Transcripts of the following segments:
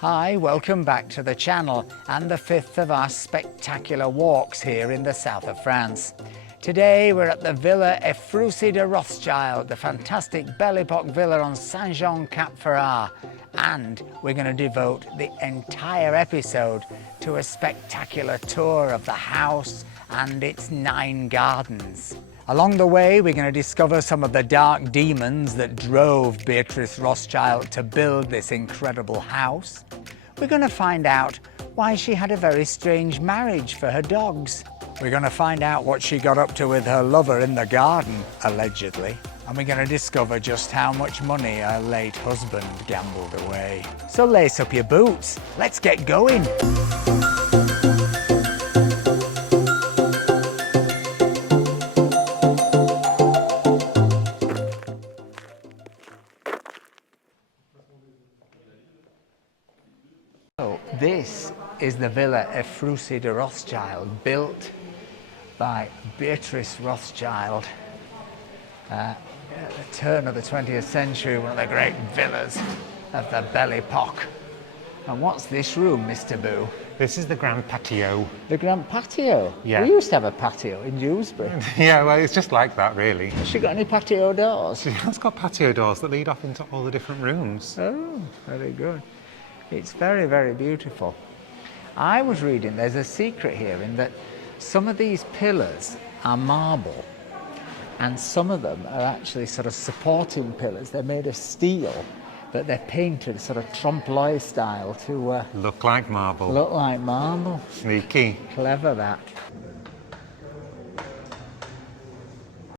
Hi, welcome back to the channel and the fifth of our spectacular walks here in the south of France. Today we're at the Villa EPHRUSSI de Rothschild, the fantastic Belle Epoque villa on Saint-Jean-cap-Ferrat, and we're going to devote the entire episode to a spectacular tour of the house and its 9 gardens. Along the way, we're going to discover some of the dark demons that drove Beatrice Rothschild to build this incredible house. We're going to find out why she had a very strange marriage for her dogs. We're going to find out what she got up to with her lover in the garden, allegedly. And we're going to discover just how much money her late husband gambled away. So lace up your boots. Let's get going. This is the Villa EPHRUSSI de Rothschild, built by Beatrice Rothschild at the turn of the 20th century, one of the great villas of the Belle Epoque. And what's this room, Mr. Boo? This is the grand patio. The grand patio? Yeah. We used to have a patio in Dewsbury. Yeah, well, it's just like that, really. Has she got any patio doors? She has got patio doors that lead off into all the different rooms. Oh, very good. It's very, very beautiful. I was reading there's a secret here in that some of these pillars are marble and some of them are actually sort of supporting pillars. They're made of steel, but they're painted sort of trompe-l'oeil style to Look like marble. look like marble. Sneaky. Clever that.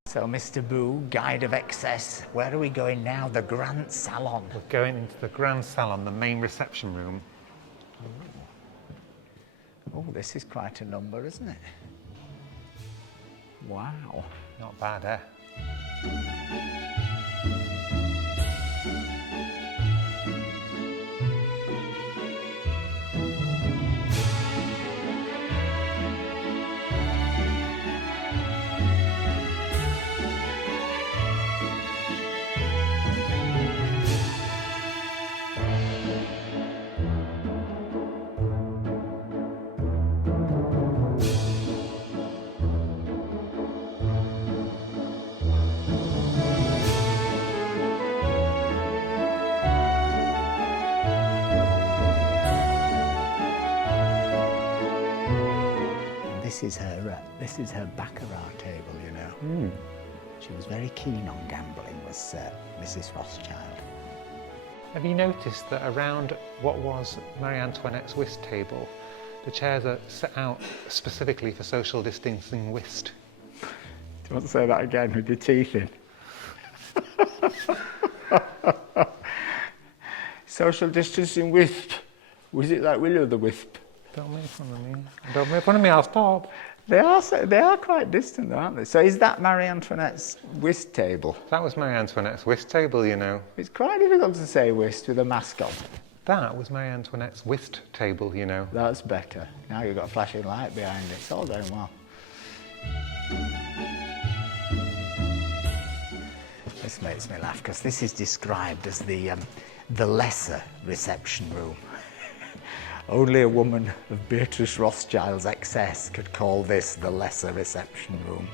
So, Mr. Boo, guide of excess, where are we going now? The Grand Salon. We're going into the grand salon, the main reception room. Oh, this is quite a number, isn't it? Wow. Not bad, eh? This is her baccarat table, you know. She was very keen on gambling, was Mrs. Rothschild. Have you noticed that around what was Marie Antoinette's whist table, the chairs are set out specifically for social distancing whist? Do you want to say that again with your teeth in? Social distancing wisp. Was it like Willow the Wisp? Don't make fun of me. Don't make fun of me, I'll stop. They are quite distant, aren't they? So is that Marie Antoinette's whist table? That was Marie Antoinette's whist table, you know. It's quite difficult to say whist with a mask on. That was Marie Antoinette's whist table, you know. That's better. Now you've got a flashing light behind it. It's all going well. This makes me laugh because this is described as the lesser reception room. Only a woman of Beatrice Rothschild's excess could call this the lesser reception room.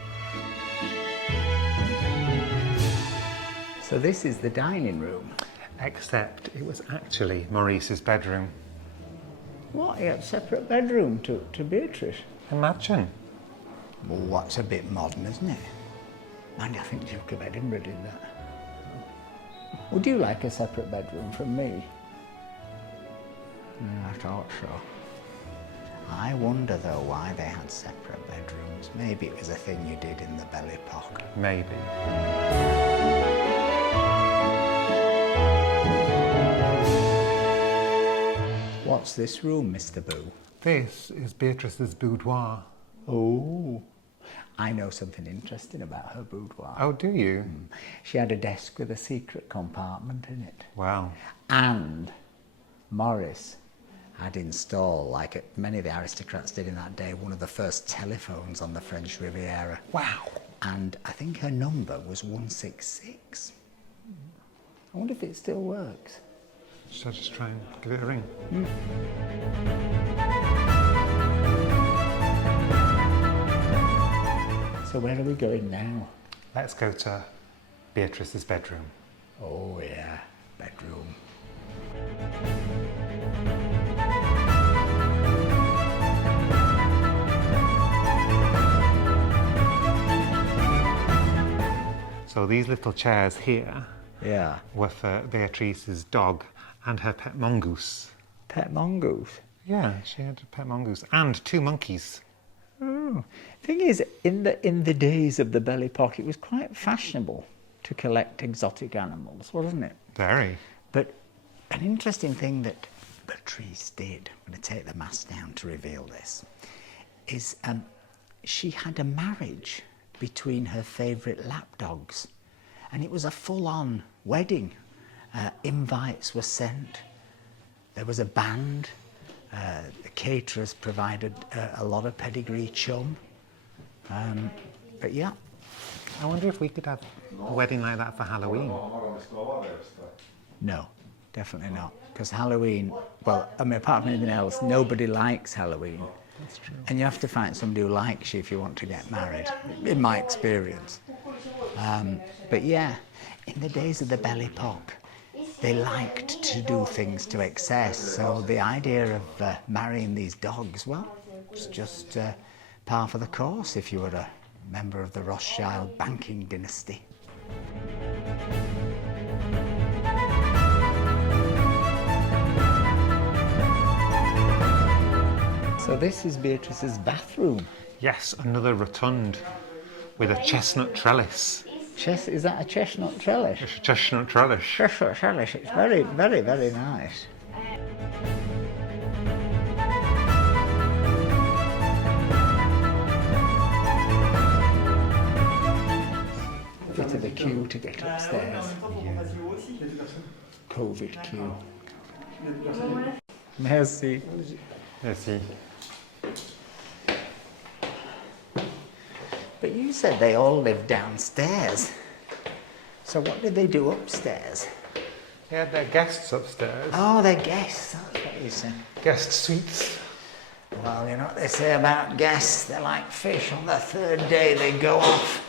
So this is the dining room. Except it was actually Maurice's bedroom. What, he had a separate bedroom to Beatrice? Imagine. Well, that's a bit modern, isn't it? Mind you, I think Duke of Edinburgh did that. Would you like a separate bedroom from me? I thought so. I wonder though why they had separate bedrooms. Maybe it was a thing you did in the Belle Epoque. Maybe. What's this room, Mr. Boo? This is Beatrice's boudoir. Oh, I know something interesting about her boudoir. Oh, do you? She had a desk with a secret compartment in it. Wow. And Maurice had installed, like many of the aristocrats did in that day, one of the first telephones on the French Riviera. Wow. And I think her number was 166. I wonder if it still works. Should I just try and give it a ring? So where are we going now? Let's go to Beatrice's bedroom. Oh yeah, bedroom. So these little chairs here Yeah. were for Beatrice's dog and her pet mongoose. Pet mongoose. Yeah, she had a pet mongoose and 2 monkeys. Oh. Thing is, in the days of the belly pock, it was quite fashionable to collect exotic animals, wasn't it? Very. But an interesting thing that Beatrice did, I'm going to take the mask down to reveal this, is she had a marriage between her favourite lapdogs, and it was a full-on wedding. Invites were sent, there was a band, the caterers provided a lot of pedigree chum, but yeah. I wonder if we could have a wedding like that for Halloween. No, definitely not, because Halloween, well, I mean, apart from anything else, nobody likes Halloween. That's true. And you have to find somebody who likes you if you want to get married, in my experience. But yeah, in the days of the belly pock, they liked to do things to excess. So the idea of marrying these dogs, well, it's just par for the course if you were a member of the Rothschild banking dynasty. So this is Beatrice's bathroom. Yes, another rotund with a chestnut trellis. Is that a chestnut trellis? It's a chestnut trellis. Chestnut trellis, it's very, very, very nice. Bit of a queue to get upstairs. COVID queue. Merci. Merci. But you said they all live downstairs. So what did they do upstairs? They had their guests upstairs. Oh, they're guests, that's what you said. Guest suites. Well, you know what they say about guests, they're like fish, on the 3rd day they go off.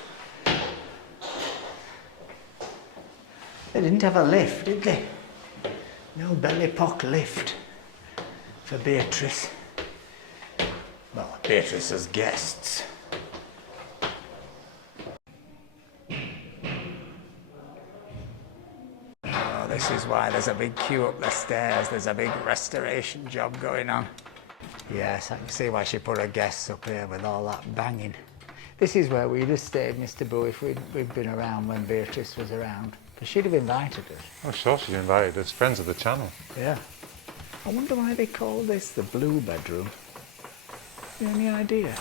They didn't have a lift, did they? No belly pock lift for Beatrice. Well, Beatrice's guests. Oh, this is why there's a big queue up the stairs. There's a big restoration job going on. Yes, I can see why she put her guests up here with all that banging. This is where we'd have stayed, Mr. Boo, if we'd been around when Beatrice was around. Because she'd have invited us. Oh, sure, she's invited us, friends of the channel. Yeah. I wonder why they call this the blue bedroom. You any idea?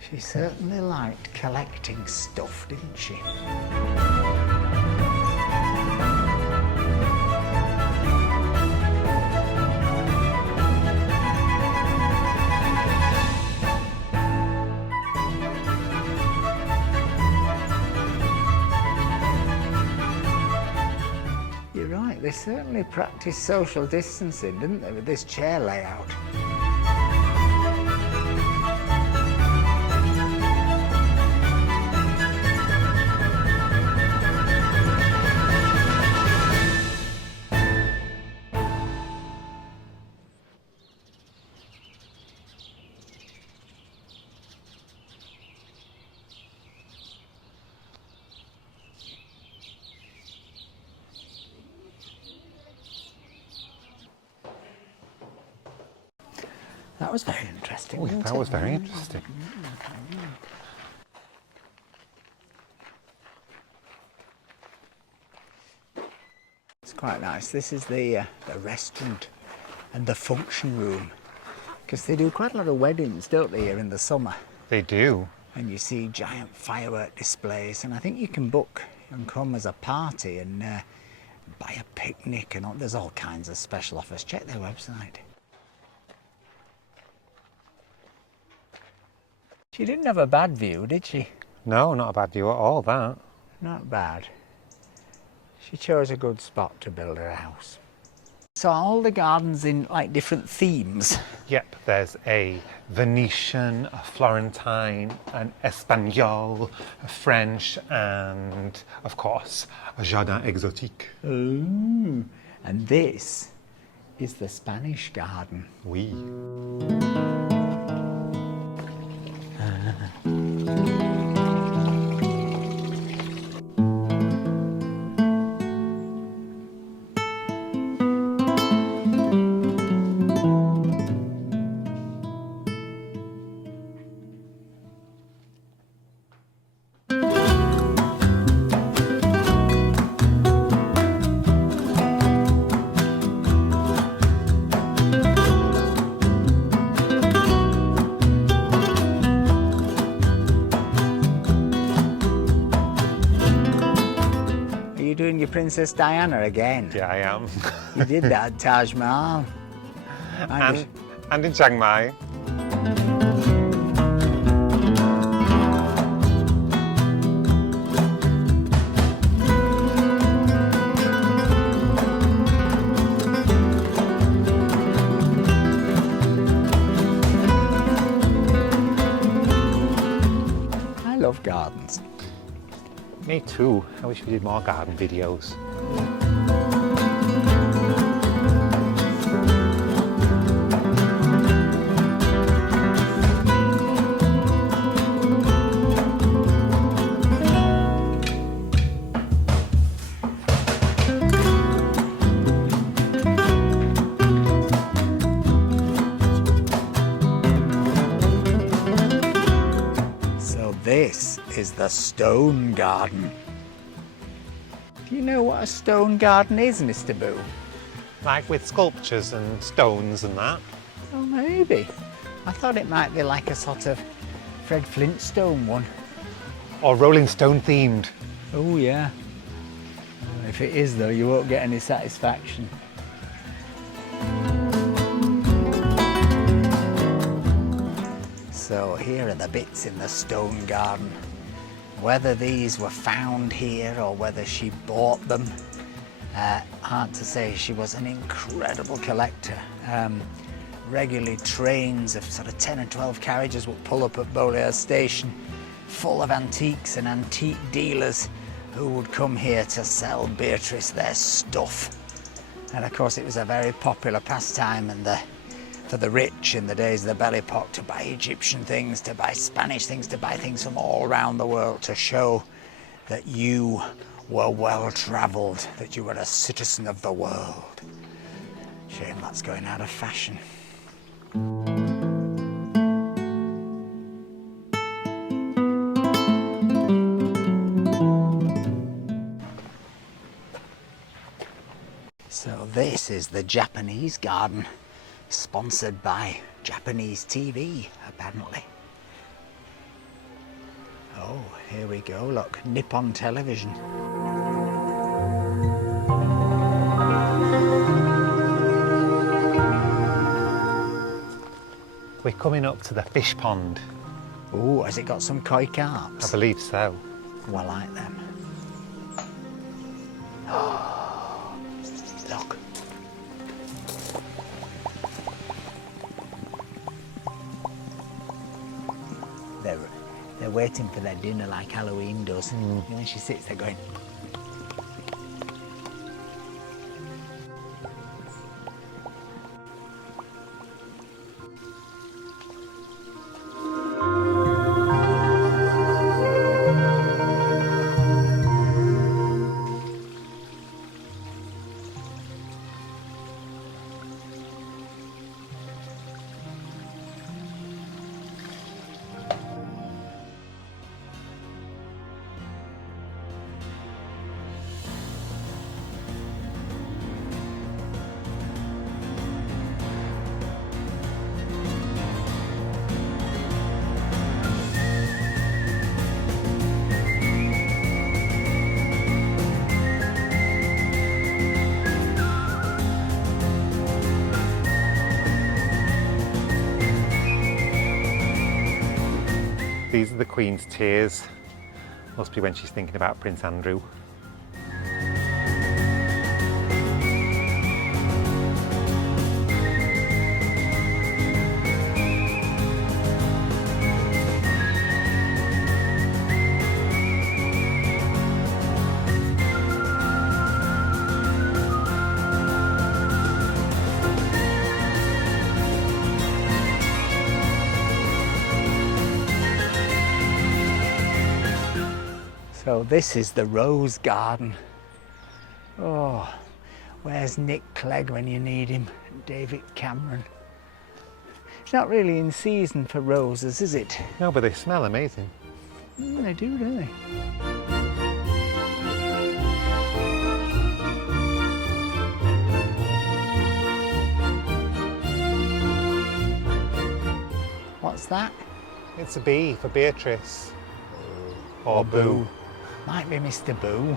She certainly liked collecting stuff, didn't she? You're right, they certainly practiced social distancing, didn't they, with this chair layout? That was very interesting. Oh, wasn't that it? was very interesting. It's quite nice. This is the restaurant and the function room, because they do quite a lot of weddings, don't they, here in the summer? They do. And you see giant firework displays, and I think you can book and come as a party and buy a picnic, and there's all kinds of special offers. Check their website. She didn't have a bad view, did she? No, not a bad view at all, that. Not bad. She chose a good spot to build her house. So all the gardens in like different themes? Yep, there's a Venetian, a Florentine, an Espanol, a French, and of course, a Jardin Exotique. Ooh. And this is the Spanish garden. Oui. Are you doing your Princess Diana again? Yeah, I am. You did that at Taj Mahal. And in Chiang Mai. I love gardens. Me too. I wish we did more garden videos. So this is the stone garden. Do you know what a stone garden is, Mr. Boo? Like with sculptures and stones and that. Oh, maybe. I thought it might be like a sort of Fred Flintstone one. Or Rolling Stone themed. Oh, yeah. If it is, though, you won't get any satisfaction. So here are the bits in the stone garden. Whether these were found here or whether she bought them, hard to say. She was an incredible collector. Regularly trains of sort of 10 and 12 carriages would pull up at Beaulieu Station, full of antiques and antique dealers who would come here to sell Beatrice their stuff. And of course it was a very popular pastime for the rich in the days of the Belle Epoque to buy Egyptian things, to buy Spanish things, to buy things from all around the world to show that you were well-travelled, that you were a citizen of the world. Shame that's going out of fashion. So this is the Japanese garden, sponsored by Japanese TV, apparently. Oh, here we go, look, Nippon television. We're coming up to the fish pond. Oh, has it got some koi carps? I believe so. Oh, I like them. Look. They're waiting for their dinner like Halloween does. When she sits there going... These are the Queen's tears. Must be when she's thinking about Prince Andrew. So this is the rose garden. Oh, where's Nick Clegg when you need him? David Cameron. It's not really in season for roses, is it? No, but they smell amazing. They do, don't they? What's that? It's a B for Beatrice. Or Boo. Might be Mr. Boo.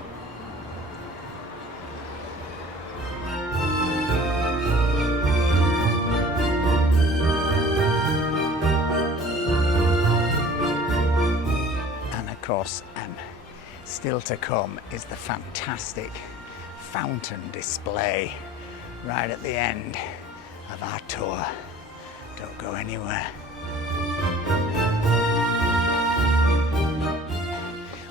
And of course, still to come is the fantastic fountain display right at the end of our tour. Don't go anywhere.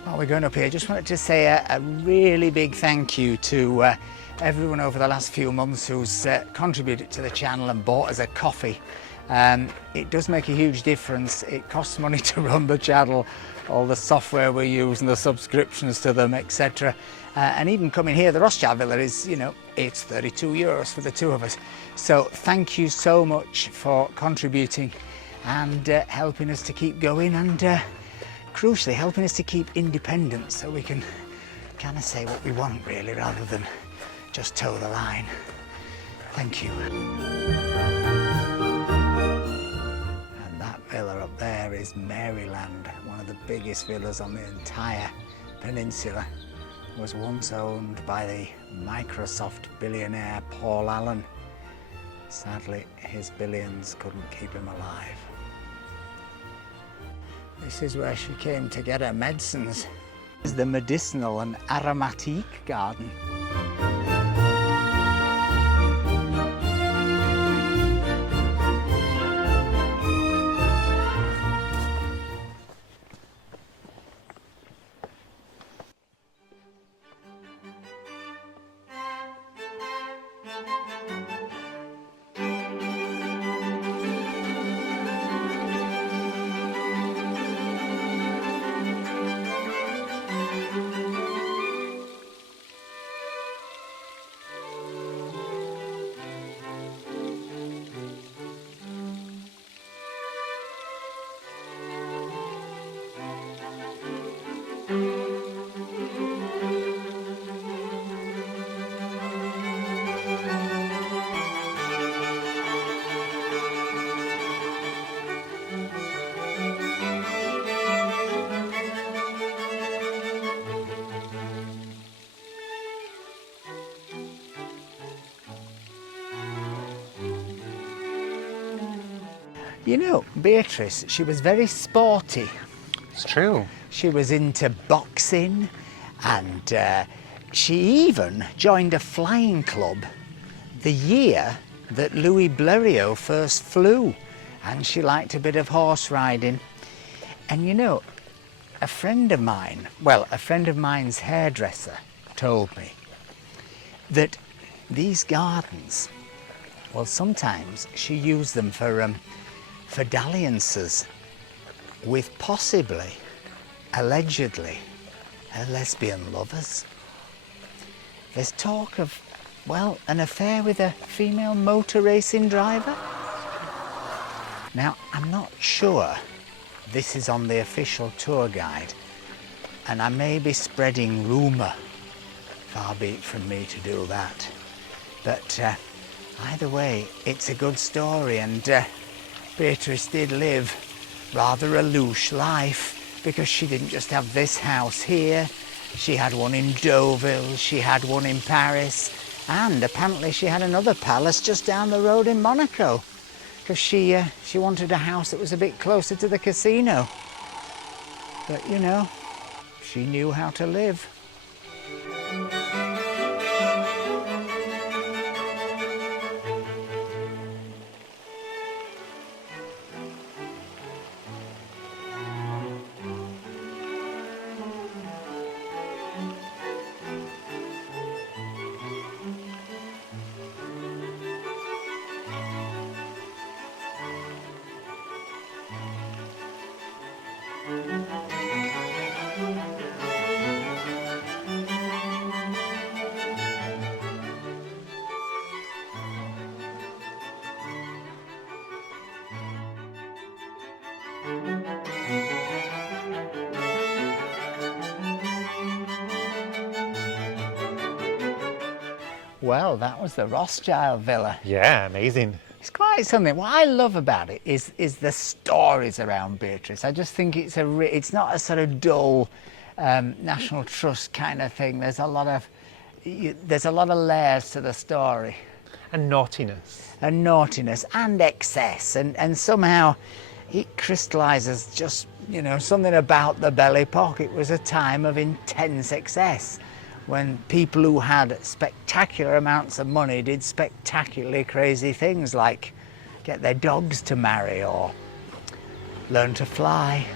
While we're going up here, I just wanted to say a really big thank you to everyone over the last few months who's contributed to the channel and bought us a coffee. It does make a huge difference. It costs money to run the channel, all the software we use and the subscriptions to them, etc. And even coming here, the Rothschild Villa is, you know, it's 32 euros for the two of us. So thank you so much for contributing and helping us to keep going, and crucially helping us to keep independent so we can kind of say what we want really, rather than just toe the line. Thank you. And that villa up there is Maryland, one of the biggest villas on the entire peninsula. It was once owned by the Microsoft billionaire Paul Allen. Sadly, his billions couldn't keep him alive. This is where she came to get her medicines. This is the medicinal and aromatic garden. You know, Beatrice, she was very sporty. It's true. She was into boxing, and she even joined a flying club the year that Louis Blériot first flew, and she liked a bit of horse riding. And you know, a friend of mine's hairdresser told me that these gardens, well, sometimes she used them for dalliances with possibly, allegedly, her lesbian lovers. There's talk of, well, an affair with a female motor racing driver. Now, I'm not sure this is on the official tour guide, and I may be spreading rumour. Far be it from me to do that. But either way, it's a good story, and Beatrice did live rather a louche life, because she didn't just have this house here, she had one in Deauville, she had one in Paris, and apparently she had another palace just down the road in Monaco, because she wanted a house that was a bit closer to the casino. But you know, she knew how to live. Well, that was the Rothschild villa. Yeah, amazing. It's quite something. What I love about it is the stories around Beatrice. I just think it's not a sort of dull National Trust kind of thing. There's a lot of layers to the story. And naughtiness. And naughtiness and excess, and somehow it crystallises just, you know, something about the Belle Epoque. It was a time of intense excess, when people who had spectacular amounts of money did spectacularly crazy things like get their dogs to marry or learn to fly.